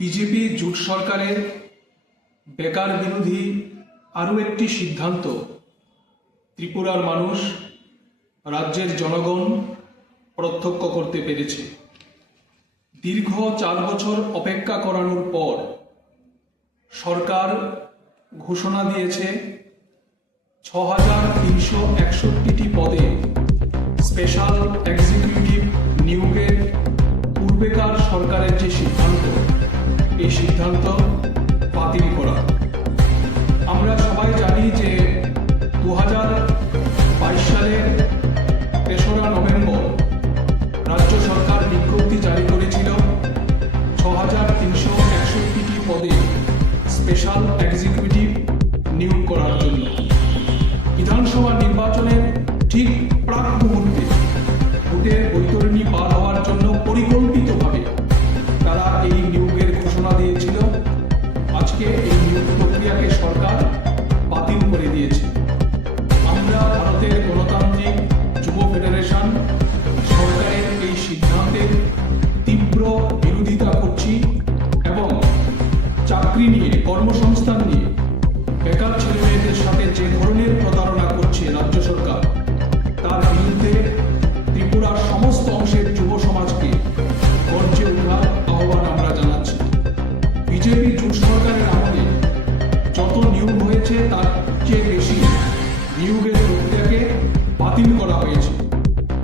BJP জোট সরকারের বেকার বিরোধী আরও একটি সিদ্ধান্ত ত্রিপুরার মানুষ, রাজ্যের জনগণ প্রত্যক্ষ করতে পেরেছে। দীর্ঘ 4 বছর অপেক্ষা করানোর পর সরকার ঘোষণা দিয়েছে 6,361টি পদে স্পেশাল এক্সিকিউটিভ নিয়োগের পূর্বেকার সরকারের যে সিদ্ধান্ত, এই সিদ্ধান্ত বাতিল করা। আমরা সবাই জানি যে 2022 সালের 3রা নভেম্বর রাজ্য সরকার বিজ্ঞপ্তি জারি করেছিল 6,361টি পদে স্পেশাল এক্সিকিউটিভ নিয়োগ করার জন্য। বিধানসভা নির্বাচনের ঠিক প্রাক মুহূর্তে ভোটের বৈতরণী পার হওয়ার জন্য পরিকল্পিতভাবে তারা এই নিয়োগের ঘোষণা দিয়েছিল। আজকে এই নিয়োগ প্রক্রিয়াকে সরকার বাতিল করে দিয়েছে। আমরা ভারতের গণতান্ত্রিক যুব ফেডারেশন সরকারের এই সিদ্ধান্তের তীব্র বিরোধিতা করছি এবং চাকরি নিয়ে, কর্মসংস্থান নিয়ে বেকার ছেলেমেয়েদের সাথে যে ধরনের প্রতারণা করছে রাজ্য সরকার, তার বিরুদ্ধে ত্রিপুরার সমস্ত অংশের যুব সমাজকে গর্জে ওঠার আহ্বান আমরা জানাচ্ছি। বিজেপি জোট সরকারের আমলে যত নিয়োগ হয়েছে তার চেয়ে বেশি নিয়োগের প্রক্রিয়াকে বাতিল করা হয়েছে।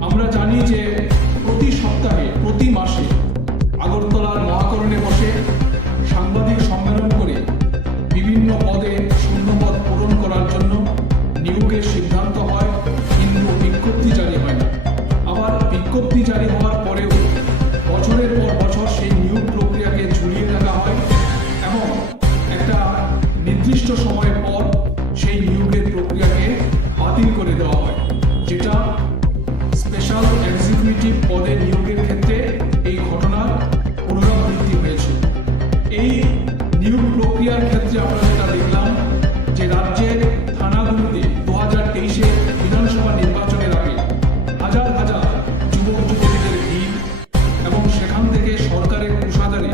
আমরা জানি যে প্রতি সপ্তাহে, প্রতি মাসে আগরতলার মহাকরণে বসে সাংবাদিক সম্মেলন করে বিভিন্ন পদে শূন্যপদ পূরণ করার জন্য নিয়োগের সিদ্ধান্ত হয়, কিন্তু বিজ্ঞপ্তি জারি হয় না। আবার বিজ্ঞপ্তি জারি হওয়ার পরেও বছরের পর বছর সেই নিয়োগ প্রক্রিয়াকে ঝুলিয়ে রাখা হয় এবং একটা নির্দিষ্ট সময়ের পর সেই নিয়োগের প্রক্রিয়াকে বাতিল করে দেওয়া হয়, যেটা স্পেশাল এক্সিকিউটিভ পদে নিয়োগের ক্ষেত্রে এই ঘটনার পুনরাবৃত্তি হয়েছে। এই নিয়োগ প্রক্রিয়ার ক্ষেত্রে আমরা যেটা দেখলাম যে রাজ্যের থানাগুলিতে 2023-এর বিধানসভা নির্বাচনের আগে হাজার হাজার যুবক যুবতীদের ভিড় এবং সেখান থেকে সরকারের কোষাগারে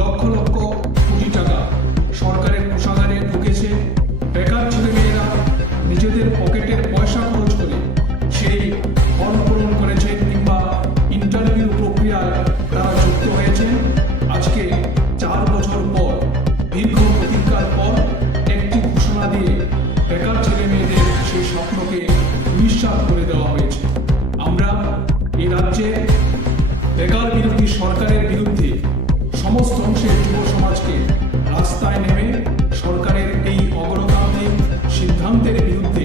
লক্ষ লক্ষ কোটি টাকা সরকারের কোষাগারে ঢুকেছে। বেকার ছেলেমেয়েরা নিজেদের পকেটের পয়সা খরচ করে সেই ফর্ম পূরণ করেছেন কিংবা ইন্টারভিউ প্রক্রিয়ায় তারা যুক্ত হয়েছেন। আজকে 4 বছর পর, দীর্ঘ প্রতীক্ষার পর একটি ঘোষণা দিয়ে বেকার ছেলে মেয়েদের সেই স্বপ্নকে নিঃসাৎ করে দেওয়া হয়েছে। আমরা এই রাজ্যে বেকার বিরোধী সরকারের বিরুদ্ধে সমস্ত অংশের যুব সমাজকে রাস্তায় নেমে সরকারের এই অগণতান্ত্রিক সিদ্ধান্তের বিরুদ্ধে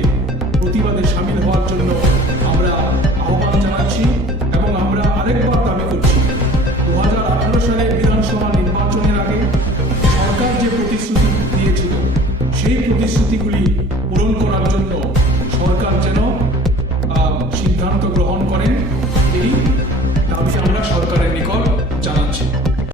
প্রতিবাদে সামিল হওয়ার জন্য